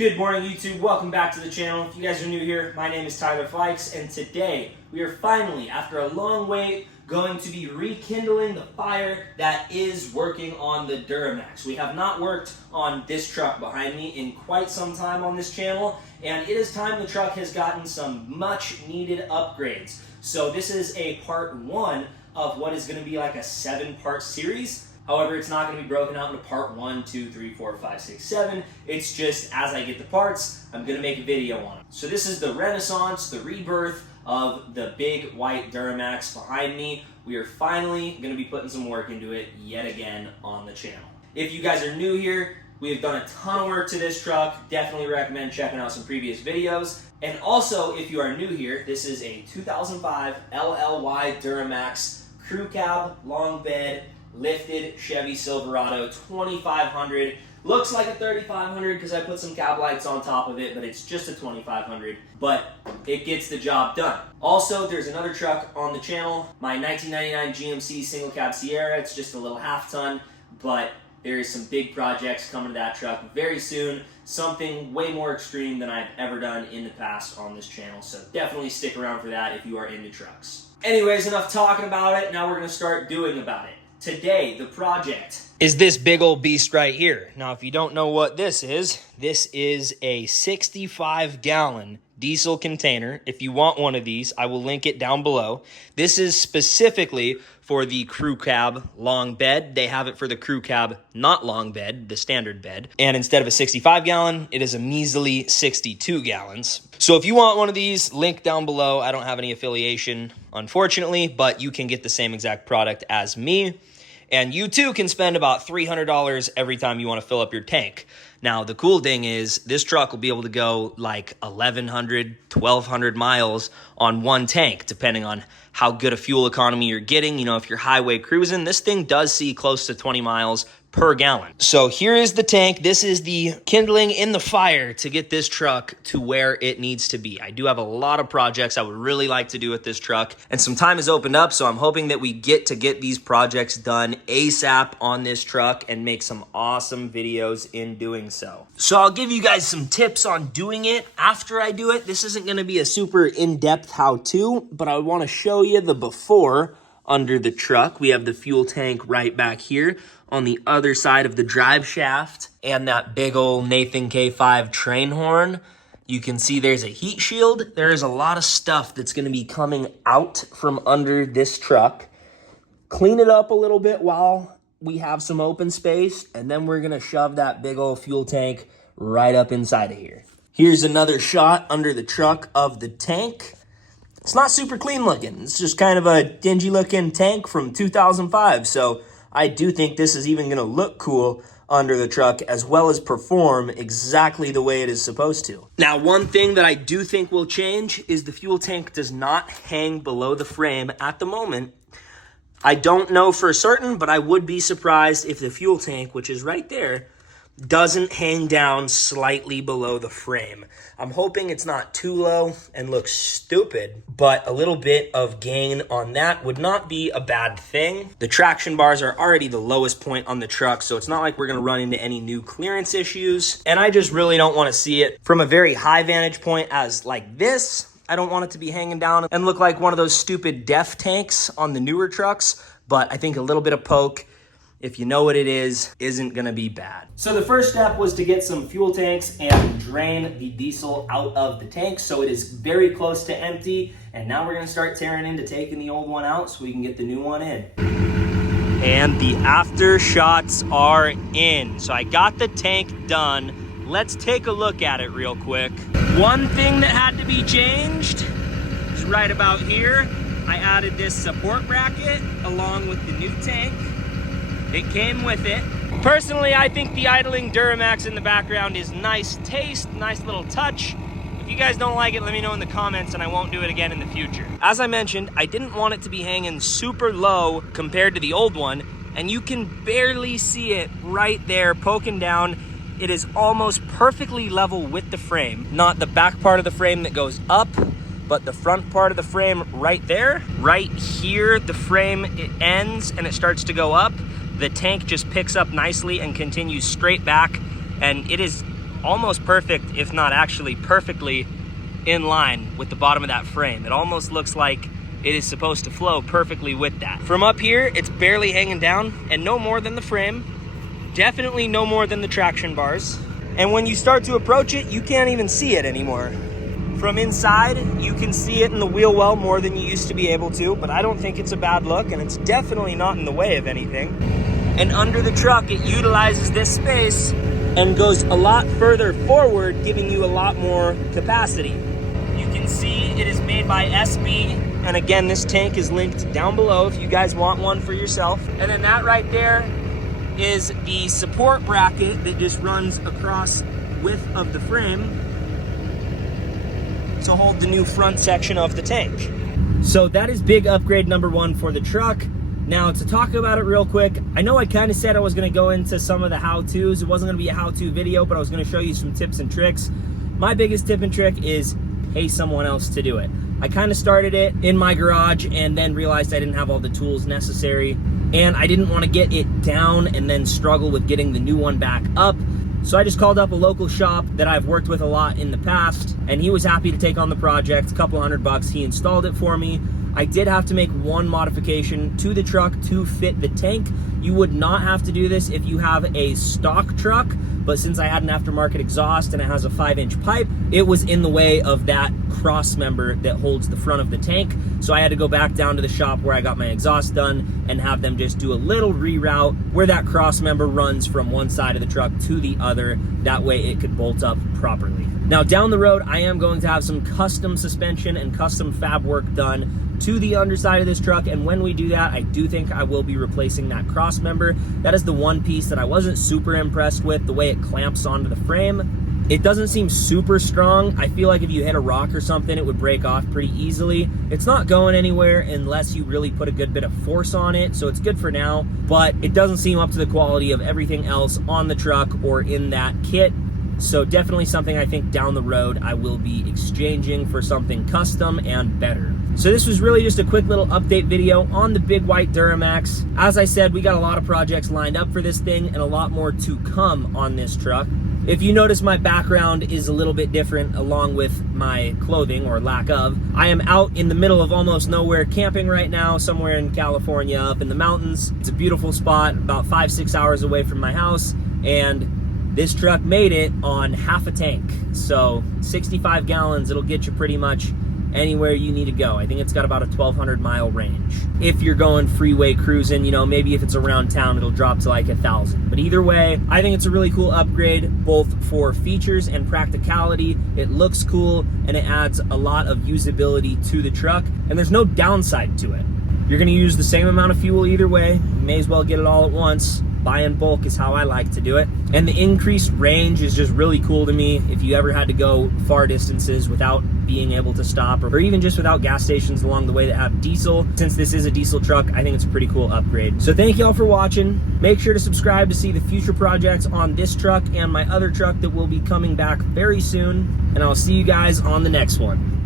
Good morning, YouTube. Welcome back to the channel. If you guys are new here, my name is Tyler Fikes, and today we are finally, after a long wait, going to be rekindling the fire that is working on the Duramax. We have not worked on this truck behind me in quite some time on this channel, and it is time the truck has gotten some much needed upgrades. So this is a part one of what is going to be like a 7-part series. However, it's not going to be broken out into part 1, 2, 3, 4, 5, 6, 7. It's just as I get the parts, I'm going to make a video on it. So this is the renaissance, the rebirth of the big white Duramax behind me. We are finally going to be putting some work into it yet again on the channel. If you guys are new here, we have done a ton of work to this truck. Definitely recommend checking out some previous videos. And also, if you are new here, this is a 2005 LLY Duramax crew cab, long bed, lifted Chevy Silverado 2500. Looks like a 3500 because I put some cab lights on top of it, but it's just a 2500. But it gets the job done. Also, there's another truck on the channel, my 1999 GMC single cab Sierra. It's just a little half ton, but there is some big projects coming to that truck very soon. Something way more extreme than I've ever done in the past on this channel. So definitely stick around for that if you are into trucks. Anyways, enough talking about it. Now we're gonna start doing about it. Today, the project is this big old beast right here. Now, if you don't know what this is a 65-gallon diesel container. If you want one of these, I will link it down below. This is specifically for the crew cab long bed. They have it for the crew cab not long bed, the standard bed. And instead of a 65-gallon, it is a measly 62 gallons. So if you want one of these, link down below. I don't have any affiliation, unfortunately, but you can get the same exact product as me. And you too can spend about $300 every time you want to fill up your tank. Now, the cool thing is this truck will be able to go like 1,100, 1,200 miles on one tank, depending on how good a fuel economy you're getting. You know, if you're highway cruising, this thing does see close to 20 miles per gallon. So here is the tank. This is the kindling in the fire to get this truck to where it needs to be. I do have a lot of projects I would really like to do with this truck, and some time has opened up, so I'm hoping that we get these projects done ASAP on this truck and make some awesome videos in doing so. So I'll give you guys some tips on doing it after I do it. This isn't going to be a super in-depth how-to, but I want to show you the before under the truck. We have the fuel tank right back here on the other side of the drive shaft, and that big old Nathan K5 train horn. You can see there's a heat shield. There is a lot of stuff that's going to be coming out from under this truck. Clean it up a little bit while we have some open space, and then we're going to shove that big old fuel tank right up inside of here. Here's another shot under the truck of the tank. It's not super clean looking. It's just kind of a dingy looking tank from 2005. So I do think this is even going to look cool under the truck as well as perform exactly the way it is supposed to. Now, one thing that I do think will change is the fuel tank does not hang below the frame at the moment. I don't know for certain, but I would be surprised if the fuel tank, which is right there, doesn't hang down slightly below the frame. I'm hoping it's not too low and looks stupid, but a little bit of gain on that would not be a bad thing. The traction bars are already the lowest point on the truck, so it's not like we're gonna run into any new clearance issues. And I just really don't wanna see it from a very high vantage point as like this. I don't want it to be hanging down and look like one of those stupid DEF tanks on the newer trucks, but I think a little bit of poke, if you know what it is, isn't gonna be bad. So the first step was to get some fuel tanks and drain the diesel out of the tank so it is very close to empty. And now we're gonna start tearing into taking the old one out so we can get the new one in. And the after shots are in. So I got the tank done. Let's take a look at it real quick. One thing that had to be changed is right about here. I added this support bracket along with the new tank. It came with it. Personally, I think the idling Duramax in the background is nice taste, nice little touch. If you guys don't like it, let me know in the comments and I won't do it again in the future. As I mentioned, I didn't want it to be hanging super low compared to the old one, and you can barely see it right there poking down. It is almost perfectly level with the frame. Not the back part of the frame that goes up, but the front part of the frame right there. Right here, the frame, it ends and it starts to go up. The tank just picks up nicely and continues straight back, and it is almost perfect, if not actually perfectly in line with the bottom of that frame. It almost looks like it is supposed to flow perfectly with that. From up here, it's barely hanging down, and no more than the frame. Definitely no more than the traction bars. And when you start to approach it, you can't even see it anymore. From inside, you can see it in the wheel well more than you used to be able to, but I don't think it's a bad look, and it's definitely not in the way of anything. And under the truck, it utilizes this space and goes a lot further forward, giving you a lot more capacity. You can see it is made by SB, and again, this tank is linked down below if you guys want one for yourself. And then that right there is the support bracket that just runs across width of the frame to hold the new front section of the tank. So that is big upgrade number one for the truck. Now, to talk about it real quick, I know I kind of said I was going to go into some of the how-tos. It wasn't going to be a how-to video, but I was going to show you some tips and tricks. My biggest tip and trick is pay someone else to do it. I kind of started it in my garage and then realized I didn't have all the tools necessary, and I didn't want to get it down and then struggle with getting the new one back up. So I just called up a local shop that I've worked with a lot in the past, and he was happy to take on the project. A couple $100. He installed it for me. I did have to make one modification to the truck to fit the tank. You would not have to do this if you have a stock truck, but since I had an aftermarket exhaust and it has a 5-inch pipe, it was in the way of that cross member that holds the front of the tank. So I had to go back down to the shop where I got my exhaust done and have them just do a little reroute where that cross member runs from one side of the truck to the other. That way it could bolt up properly. Now down the road, I am going to have some custom suspension and custom fab work done to the underside of this truck, and when we do that, I do think I will be replacing that cross member. That is the one piece that I wasn't super impressed with, the way it clamps onto the frame. It doesn't seem super strong. I feel like if you hit a rock or something, it would break off pretty easily. It's not going anywhere unless you really put a good bit of force on it, so it's good for now, but it doesn't seem up to the quality of everything else on the truck or in that kit. So definitely something I think down the road I will be exchanging for something custom and better. So this was really just a quick little update video on the big white Duramax. As I said, we got a lot of projects lined up for this thing and a lot more to come on this truck. If you notice, my background is a little bit different along with my clothing, or lack of. I am out in the middle of almost nowhere camping right now, somewhere in California up in the mountains. It's a beautiful spot, about 5-6 hours away from my house, and this truck made it on half a tank. So 65 gallons, it'll get you pretty much anywhere you need to go. I think it's got about a 1,200 mile range. If you're going freeway cruising, you know, maybe if it's around town, it'll drop to like 1,000. But either way, I think it's a really cool upgrade, both for features and practicality. It looks cool and it adds a lot of usability to the truck, and there's no downside to it. You're gonna use the same amount of fuel either way. You may as well get it all at once. Buy in bulk is how I like to do it. And the increased range is just really cool to me. If you ever had to go far distances without being able to stop, or even just without gas stations along the way that have diesel, since this is a diesel truck, I think it's a pretty cool upgrade. So thank y'all for watching. Make sure to subscribe to see the future projects on this truck and my other truck that will be coming back very soon. And I'll see you guys on the next one.